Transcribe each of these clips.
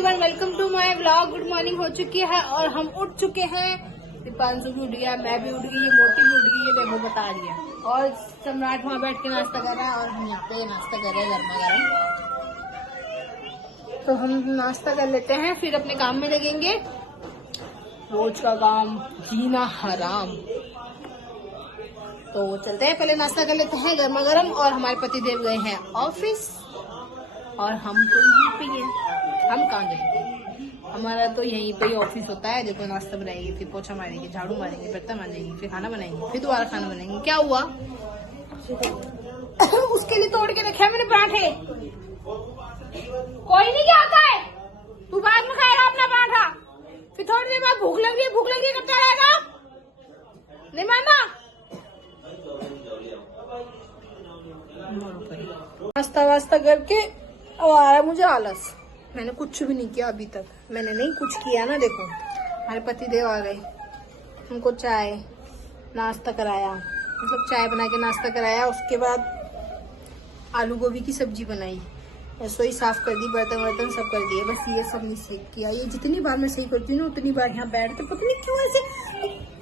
Everyone, welcome to my vlog. Good morning हो चुकी है और हम उठ चुके हैं। दीपांशु भी उठ गया, मैं भी उठ गई, ये मोटी भी उठ गई, ये बेबो बता रही है। और सम्राट वहाँ बैठ के नाश्ता कर रहा है और हम यहाँ पे नाश्ता कर रहे हैं गर्मा गर्म। तो हम नाश्ता कर लेते हैं, फिर अपने काम में लगेंगे। रोज का काम जीना हराम। तो चलते हैं, पहले नाश्ता कर लेते हैं गर्मा गर्म। और हमारे पति देव गए हैं ऑफिस और हम तो यहीं पे हैं। हम कहाँ गए? हमारा तो यहीं पे ही ऑफिस होता है। देखो, नाश्ता बनाएंगे, फिर पोछा मारेंगे, झाड़ू मारेंगे, बर्तन मारेंगे, फिर खाना बनाएंगे, फिर दोबारा खाना बनाएंगे। क्या हुआ? उसके लिए तोड़ के रखे मैंने पराठे। कोई नहीं क्या आता है, तू बाद में खाएगा अपना पराठा। फिर थोड़ी देर बाद भूख लग रही है करता रहेगा। नहीं माना? नाश्ता वास्ता करके अब आ रहा मुझे आलस। मैंने कुछ भी नहीं किया अभी तक। मैंने नहीं कुछ किया ना। देखो, हमारे पति देव आ गए, उनको चाय नाश्ता कराया, मतलब चाय बना के नाश्ता कराया। उसके बाद आलू गोभी की सब्जी बनाई, रसोई साफ कर दी, बर्तन वर्तन सब कर दिए। बस ये सब नहीं सीख किया। ये जितनी बार मैं सही करती हूँ ना, उतनी बार यहाँ बैठ के पता नहीं क्यों ऐसे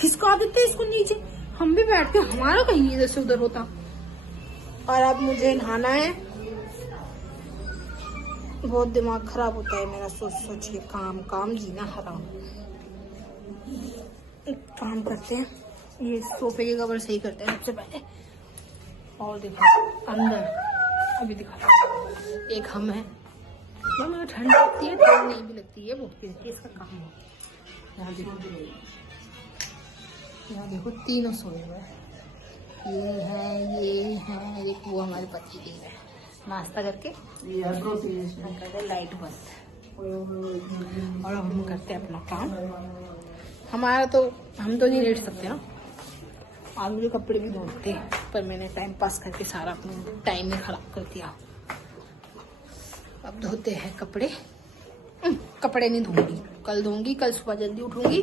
खिसका देते हैं इसको नीचे। हम भी बैठते, हमारा कहीं इधर से उधर होता। और अब मुझे नहाना है। बहुत दिमाग खराब होता है मेरा सोच सोच के। काम जीना हराम। एक काम करते हैं, ये सोफे के कवर सही करते हैं सबसे पहले। और देखो अंदर अभी दिखा, एक हम है। मुझे ठंड लगती है, ठंड नहीं भी लगती है, बहुत लगती है। इसका काम है। यहाँ देखो तीनों सोए हुए हैं। ये है एक वो हमारे पति देव है। नाश्ता करके लाइट बंद और हम करते हैं अपना काम। हमारा तो हम तो नहीं लेट सकते ना। आज मुझे कपड़े भी धोते, पर मैंने टाइम पास करके सारा अपना टाइम ही खराब कर दिया। अब धोते हैं कपड़े। कपड़े नहीं धोंगी, कल धोंगी। कल सुबह जल्दी उठूंगी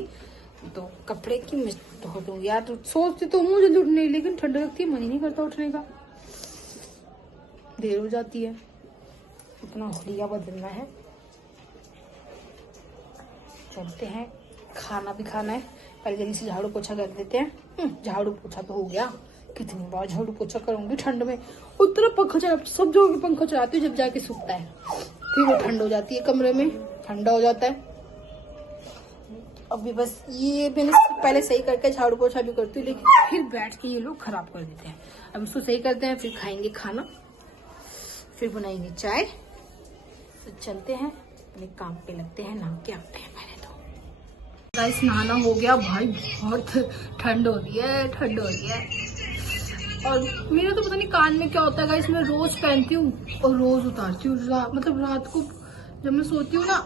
तो कपड़े की मैं धो दूंगी। यार तो सोचती तो हूँ जल्दी उठने, लेकिन ठंड लगती है, मन ही नहीं करता उठने का। देर हो जाती है। अपना हुलिया बदलना है। चलते हैं, खाना भी खाना है। पहले जल्दी से झाड़ू पोछा कर देते हैं। झाड़ू पोछा तो हो गया। कितनी बार झाड़ू पोछा करूंगी ठंड में। उतना पंखा चला, सब जगह पंखा चलाती हूँ, जब जाके सूखता है फिर वो ठंड हो जाती है, कमरे में ठंडा हो जाता है। अभी बस ये मैंने पहले सही करके झाड़ू पोछा भी करती हूँ, लेकिन फिर बैठ के ये लोग खराब कर देते हैं। अब इसको सही करते हैं, फिर खाएंगे खाना, फिर बनाएंगे चाय। तो चलते हैं, अपने काम पे लगते हैं। नहा के आते हैं पहले तो। गाइस नहाना हो गया भाई, बहुत ठंड हो रही है, ठंड हो रही है। और मेरा तो पता नहीं कान में क्या होता है गाइस। मैं रोज पहनती हूँ और रोज उतारती हूँ। मतलब रात को जब मैं सोती हूँ ना,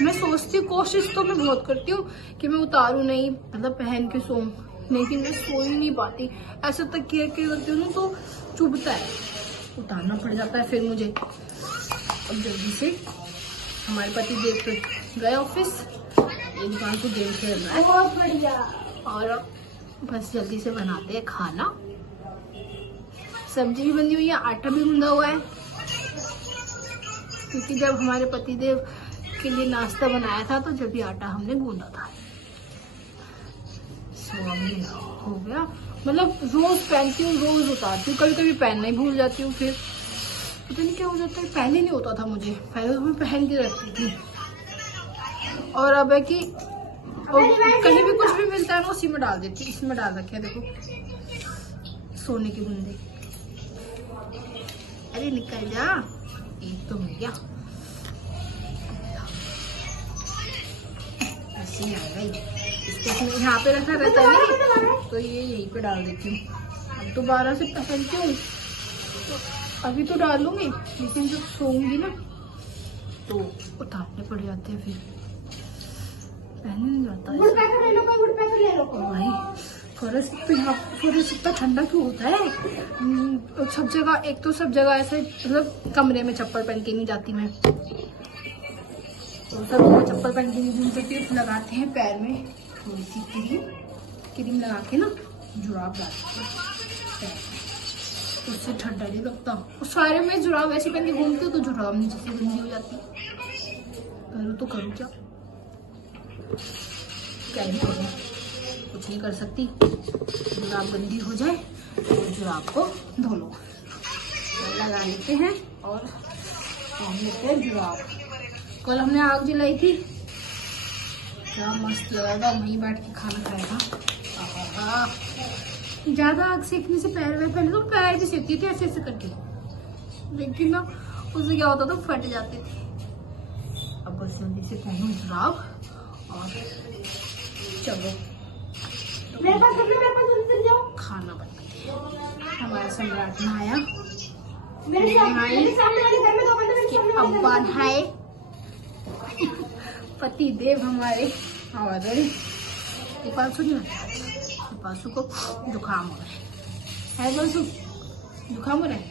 मैं सोचती हूँ, कोशिश तो मैं बहुत करती हूँ कि मैं उतारूँ नहीं, मतलब पहन के सोऊं, लेकिन मैं सो ही नहीं पाती। ऐसा तक किया करती हूँ ना तो चुभता है, उतारना पड़ जाता है फिर मुझे। अब जल्दी से हमारे पति देव तो गए ऑफिस, ये दुकान को देव से रहना है। बहुत बढ़िया। और बस जल्दी से बनाते हैं खाना। सब्जी भी बनी हुई है, आटा भी गूंदा हुआ है, क्योंकि जब हमारे पति देव के लिए नाश्ता बनाया था तो जब भी आटा हमने गूंदा था। हो गया। मतलब रोज पहनती हूँ, रोज उतारती हूँ, कभी कभी पहनना ही भूल जाती हूँ। फिर पता नहीं क्या हो जाता है। पहले नहीं होता था मुझे, पहले तो मैं पहन के रखती थी। और अब है कि कहीं भी कुछ भी मिलता है ना, उसी में डाल देती हूँ। इसमें डाल रखे देखो सोने के बूंदे। अरे निकल जा, एक तो मिल गया। ऐसे ही आएगा। इसको यहाँ पे रखा रहता है नहीं, तो ये यहीं पे डाल देती हूँ। अब दोबारा से पहनती हूँ तो अभी तो डालूंगी, लेकिन जब सोऊंगी ना तो उतारने पड़ जाते हैं, फिर पहने नहीं जाता है। भाई फर्श पे यहाँ फर्श इतना ठंडा क्यों होता है? सब जगह, एक तो सब जगह ऐसे, मतलब कमरे में चप्पल पहन के नहीं जाती मैं, तो सब जगह चप्पल पहन के नहीं घूम सकती। लगाते हैं पैर में थोड़ी सी क्रीम लगा के ना, जुराब डालते हैं, उससे ठंडा नहीं लगता। और सारे में जुराब ऐसे पहन के घूमती हूँ तो जुराब नीचे से गंदी हो जाती है। तो करूँ क्या, क्या ही करूँ, कुछ नहीं कर सकती। जुराब गंदी हो जाए तो जुराब को धो लो, लगा लेते हैं और पहन लेते हैं जुराब। कल हमने आग जलाई थी, क्या मस्त लगा था, वहीं बैठ के खाना खाया था। ज्यादा आग सेकने से पहले तो पैर भी सेकती थी ऐसे ऐसे करके, लेकिन ना उससे क्या होता था, फट जाते थे। अब बस जल्दी से पहनूं जुराब और चलो खाना बनाते हैं। हमारा सम्राट नहाया, अब्बा नहाए, पति देव हमारे, और पासू नहीं, पासू को जुकाम हो रहा है पासू, जुकाम हो रहा है,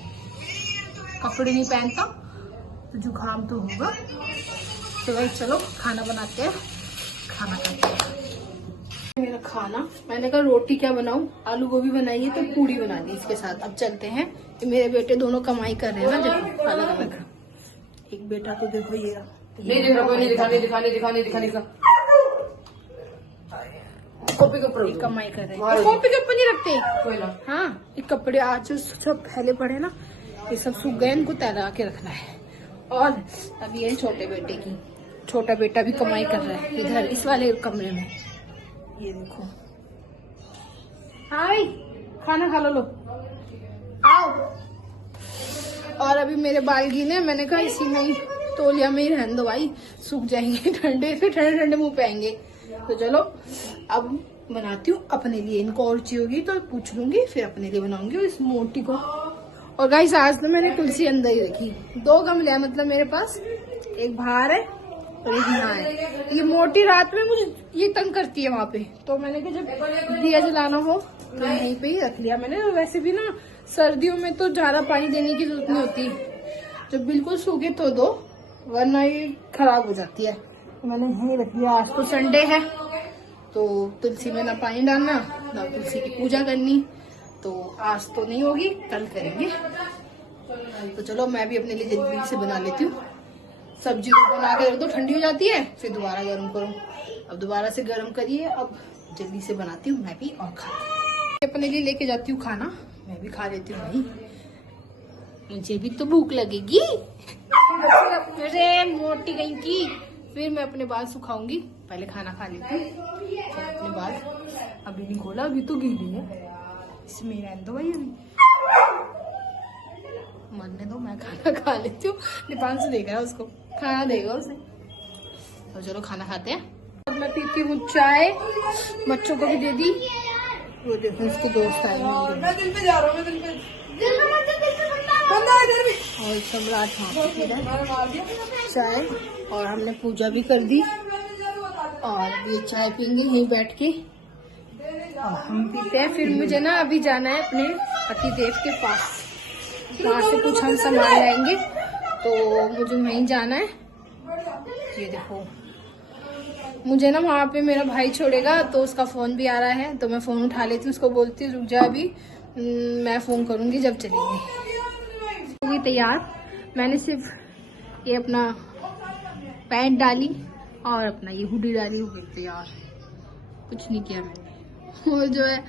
कपड़े नहीं पहनता तो जुकाम तो होगा। तो भाई चलो खाना बनाते हैं, खाना खाते हैं। मेरा खाना, मैंने कहा रोटी क्या बनाऊं, आलू गोभी बनाई है तो पूड़ी बना दी इसके साथ। अब चलते हैं, मेरे बेटे दोनों कमाई कर रहे हैं ना, देखो अलग अलग। एक बेटा तो देखो ये रहा, नहीं दिख रहा, कोई नहीं दिखा। कॉपी के ऊपर कमाई कर रहे हैं, कॉपी के ऊपर नहीं रखते कोई ना। हाँ, ये कपड़े आज सब फैले पड़े ना, ये सब सूख गए, इनको तैरा के रखना है। और अब ये छोटे बेटे की, छोटा बेटा भी कमाई कर रहा है इधर इस वाले कमरे में, ये देखो। हाँ भाई खाना खा लो, आओ। और अभी मेरे बाल गीले, मैंने कहा इसी में ही तौलिया में ही रहने दो भाई, सूख जाएंगे, ठंडे फिर ठंडे ठंडे मुंह पे आएंगे। तो चलो अब बनाती हूँ अपने लिए, इनको और चाहिए होगी तो पूछ लूंगी, फिर अपने लिए बनाऊंगी इस मोटी को। और गाइस आज तो मैंने तुलसी अंदर ही रखी, 2 गमले हैं मतलब मेरे पास, एक बाहर है और एक यहाँ है। ये मोटी रात में मुझे ये तंग करती है वहाँ पे, तो मैंने कहा जब दिया जलाना हो तो यहीं पे ही रख लिया मैंने। वैसे भी ना सर्दियों में तो ज्यादा पानी देने की जरूरत नहीं होती, जब बिल्कुल सूखे तो दो, वरना ये खराब हो जाती है। तो मैंने यहीं रख लिया। आज तो संडे है तो तुलसी में ना पानी डालना ना तुलसी की पूजा करनी, तो आज तो नहीं होगी, कल करेंगे। तो चलो मैं भी अपने लिए जल्दी से बना लेती हूँ। सब्जी को बना के रख दो, ठंडी हो जाती है, फिर दोबारा गर्म करो। अब दोबारा से गर्म करिए, अब जल्दी से बनाती हूँ मैं भी और खाती। अपने लिए लेके जाती हूँ खाना, मैं भी खा लेती हूँ भाई, मुझे भी तो भूख लगेगी। अरे मोटी गई की, फिर मैं अपने बाल सुखाऊंगी, पहले खाना खा लेती हूँ फिर अपने बाल। अभी नहीं खोला, अभी तो गीली है, इसमें रहने दो भाई, अभी मरने दो, मैं खाना खा लेती हूँ। दीपांशु देख रहा है, उसको खाना देगा उसे। तो चलो खाना खाते हैं। अब मैं पीती हूँ चाय, बच्चों को भी दे दी। वो देखो उसके दोस्त आए होंगे, मैं दिल पे जा रहा हूँ, और सम्राट चाय, और हमने पूजा भी कर दी और ये चाय पीएंगे यहीं बैठ के और हम पीते हैं। फिर मुझे ना अभी जाना है अपने पति देव के पास, वहाँ से कुछ हम सामान लाएंगे, तो मुझे वहीं जाना है। ये देखो मुझे ना वहाँ पे मेरा भाई छोड़ेगा, तो उसका फोन भी आ रहा है, तो मैं फोन उठा लेती हूँ, उसको बोलती हूँ रुक जा अभी, मैं फोन करूंगी जब चलेंगे। तो ये तैयार, मैंने सिर्फ ये अपना पैंट डाली और अपना ये हुडी डाली, हो गई तैयार, कुछ नहीं किया मैंने। और जो है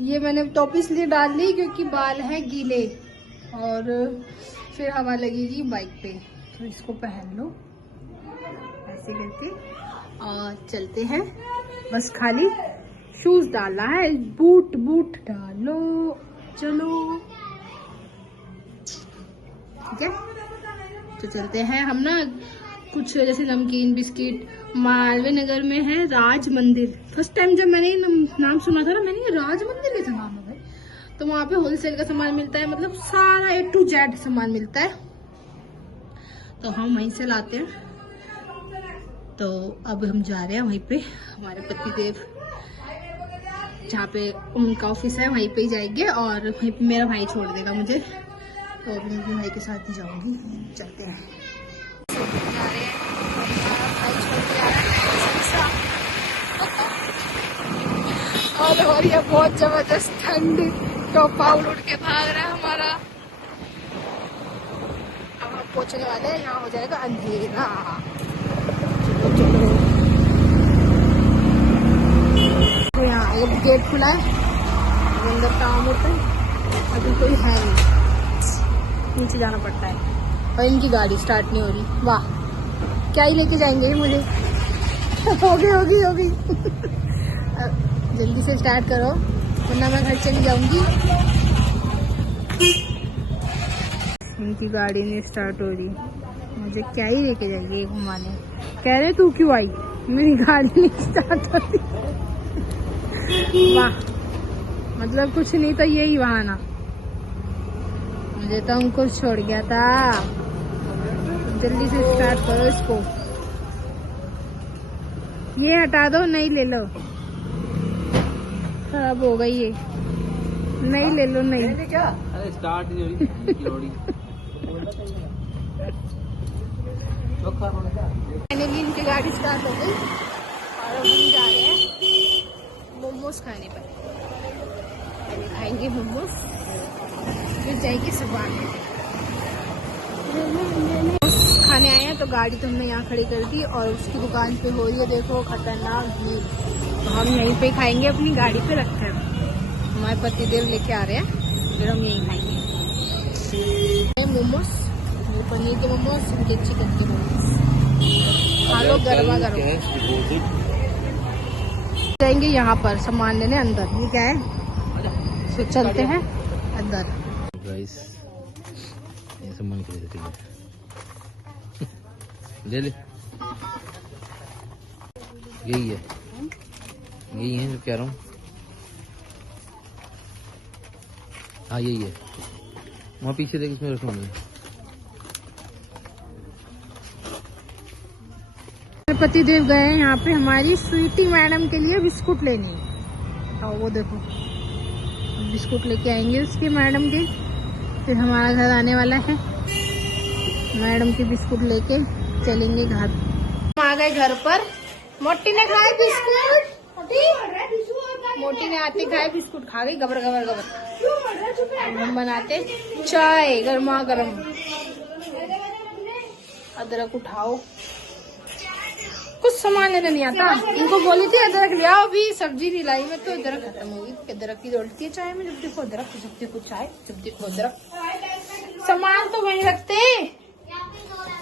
ये मैंने टॉप इसलिए डाल ली क्योंकि बाल है गीले और फिर हवा लगेगी बाइक पे, तो इसको पहन लो ऐसे करके और चलते हैं। बस खाली शूज डालना है, बूट डालो, चलो ठीक है। तो चलते हैं हम ना, कुछ जैसे नमकीन बिस्किट, मालवीय नगर में है राज मंदिर। फर्स्ट टाइम जब मैंने नाम सुना था ना, मैंने ये राज मंदिर कैसा नाम है भाई, तो वहाँ पे होलसेल का सामान मिलता है, मतलब सारा A to Z सामान मिलता है, तो हम वहीं से लाते हैं। तो अब हम जा रहे हैं वहीं पे, हमारे पति देव जहाँ पे उनका ऑफिस है वहीं पे ही जाएंगे, और वहीं पे मेरा भाई छोड़ देगा मुझे, तो अभी मैं भाई के साथ ही जाऊंगी। चलते हैं, जा रहे हैं, भाई छोड़ के आ रहा है और हो रही है बहुत जबरदस्त ठंड, टोपा उड़ के भाग रहा है हमारा। अब हम पहुंचने वाले हैं, यहाँ हो जाएगा अंधेरा। गेट खुला है, अंदर काम होता है, अभी कोई है नहीं, नीचे जाना पड़ता है। और इनकी गाड़ी स्टार्ट नहीं हो रही। वाह, क्या ही लेके जाएंगे ये मुझे। होगी जल्दी से स्टार्ट करो वरना मैं घर चली जाऊंगी। इनकी गाड़ी नहीं स्टार्ट हो रही, मुझे क्या ही लेके जाएंगे घुमाने। कह रहे तू क्यों आई, मेरी गाड़ी नहीं स्टार्ट होती। वाह, मतलब कुछ नहीं तो यही बहाना, मुझे तो अंकुर छोड़ गया था। जल्दी से स्टार्ट करो इसको, ये हटा दो, नहीं ले लो, खराब हो गई ये, नहीं ले लो, नहीं क्या? अरे स्टार्ट नहीं हुई। फाइनली इनकी गाड़ी स्टार्ट हो गई और अब हम जा रहे हैं मोमोज खाने पर। पहले खाएंगे मोमोज, फिर जाएंगे सुबह खाने आए हैं। तो गाड़ी तो हमने यहाँ खड़ी कर दी और उसकी दुकान पे हो रही है, देखो खतरनाक भीड़। तो हम यहीं पे खाएंगे, अपनी गाड़ी पे रखकर। हमारे पतिदेव लेके आ रहे हैं, फिर हम यहीं खाएंगे मोमोज। ये पनीर के मोमोज, ये चिकन के मोमोज, खा लो गर्मा गर्म। जाएंगे यहाँ पर सामान लेने अंदर, ये क्या है, तो चलते हैं अंदर। गाइस ये सामान खरीदते हैं, ले ले, यही है जो कह रहा हूँ। हाँ यही है, वहाँ पीछे देख, इसमें रखूंगा। पति देव गए हैं यहाँ पे हमारी स्वीटी मैडम के लिए बिस्कुट लेने। और वो देखो बिस्कुट लेके आएंगे उसके मैडम के, फिर हमारा घर आने वाला है। मैडम के बिस्कुट लेके चलेंगे घर। हम आ गए घर पर। मोटी ने खाए बिस्कुट, मोटी ने आते खाए बिस्कुट, खा गई गबर गबर गबर। हम बनाते चाय गर्मा गर्म। अदरक उठाओ, कुछ सामान लेने नहीं आता। इनको बोली थी अदरक ले आओ, अभी सब्जी नहीं लाई मैं, तो अदरक खत्म हो गई। अदरक की जरूरत है चाय में, जब देखो अदरक, जब देखो चाय, जब देखो अदरक। सामान तो वहीं रखते।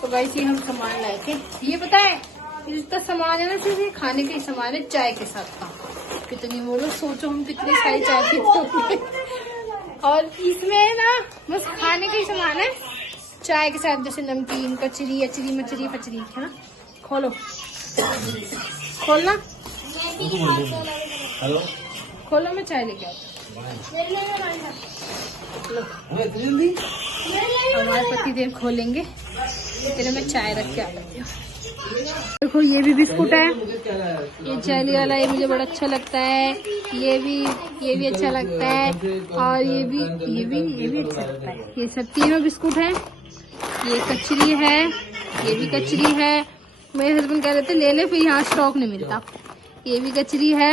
तो वैसे हम सामान लाए थे। ये बताए जितना सामान है ना, सिर्फ ये खाने के ही सामान है, चाय के साथ का। कितनी बोलो, सोचो हम कितनी सारी चाय पीते। और इसमें ना बस खाने के ही सामान है चाय के साथ, जैसे नमकीन, कचरी, अचरी, मचरी, फचरी, है ना। खोलो, खोलना, हेलो, खोलो, मैं चाय लेके आता। हमारे पति देव खोलेंगे, तेरे में चाय रख के आ जाती हूँ। देखो ये भी बिस्कुट है, ये जेली वाला, ये मुझे बड़ा अच्छा लगता है। ये भी अच्छा लगता है, और ये भी अच्छा लगता है। ये सब तीनों बिस्कुट है। ये कचरी है, ये भी कचरी है। मेरे हस्बैंड कह रहे थे ले ले, फिर यहाँ स्टॉक नहीं मिलता। ये भी कचरी है,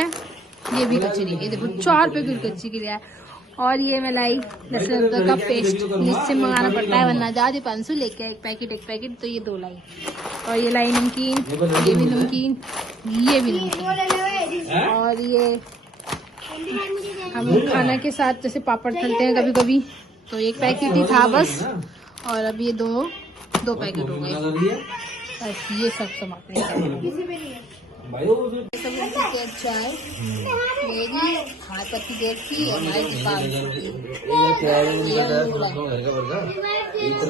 ये भी कचरी। ये देखो 4 पैकेट कचरी के लिए है। और ये मलाई लहसुन अदरक का पेस्ट, जिससे मंगाना पड़ता है, वरना ज्यादा 500 लेके एक पैकेट, तो ये 2 लाई। और ये लाई नमकीन, ये भी नमकीन, ये भी नमकीन। और ये हम खाना के साथ जैसे पापड़ तलते हैं कभी कभी, तो 1 पैकेट ही था बस। और अब ये दो पैकेट हो गए। ये सब सामान चाय मेरी हाथी देव की, हमारी दुकान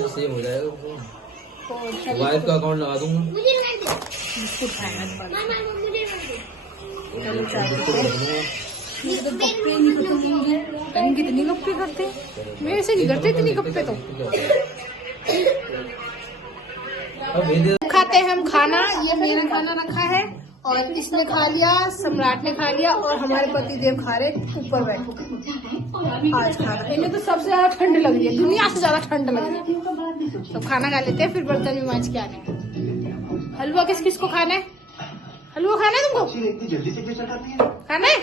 सेव हो जाएगा, वाइफ का अकाउंट लगा दूंगा। बिस्कुट खाना कितनी गप्पे करते, मेरे से नहीं करते इतनी गप्पे। तो खाते हैं हम खाना। ये मेरा खाना रखा है और इसने खा लिया, सम्राट ने खा लिया, और हमारे पति देव खा रहे ऊपर बैठे। आज खा रहे, इन्हें तो सबसे ज्यादा ठंड लग रही है, दुनिया से ज्यादा ठंड लग रही है। तो खाना खा लेते हैं, फिर बर्तन भी मांज के आने। हलवा किस किस को खाना है? हलवा खाना है तुमको? खाना है?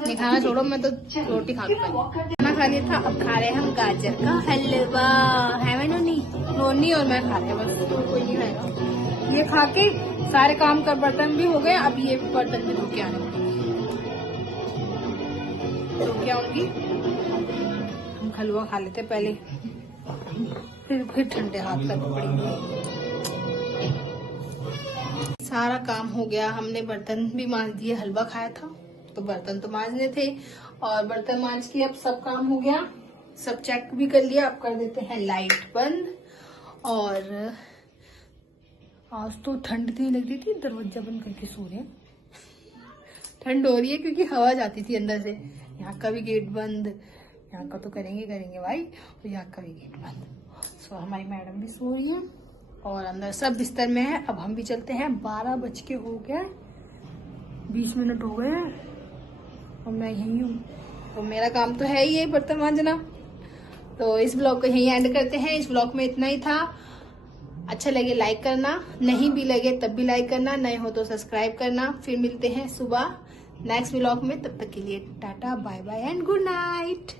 नहीं खाना छोड़ो, मैं तो रोटी खा खाना खा लिया था। अब खा रहे हैं हम गाजर का हलवा, है मैं नोनी और मैं खाते हैं, बस कोई नहीं खाएगा। ये खा के सारे काम कर बर्तन भी हो गए। अब ये बर्तन भी धो के आने। सो के आऊंगी। हम हलवा खा लेते पहले, फिर ठंडे हाथ करने पड़ेंगे। सारा काम हो गया, हमने बर्तन भी मांज दिए, हलवा खाया था तो बर्तन तो मांजने थे, और बर्तन मांज के अब सब काम हो गया, सब चेक भी कर लिया। अब कर देते हैं लाइट बंद। और आज तो ठंड इतनी लग रही थी, दरवाजा बंद करके सो रहे हैं। ठंड हो रही है क्योंकि हवा जाती थी अंदर से। यहाँ का भी गेट बंद, यहाँ का तो करेंगे भाई, और यहाँ का भी गेट बंद। सो हमारी मैडम भी सो रही है और अंदर सब बिस्तर में है। अब हम भी चलते हैं, 12 बज के हो गया, 20 मिनट हो गए हैं और मैं यही हूँ। तो मेरा काम तो है ही बर्तन मांजना। तो इस ब्लॉग को यहीं एंड करते हैं। इस ब्लॉग में इतना ही था। अच्छा लगे लाइक करना, नहीं भी लगे तब भी लाइक करना, नए हो तो सब्सक्राइब करना। फिर मिलते हैं सुबह नेक्स्ट ब्लॉग में, तब तक के लिए tata bye bye and good night.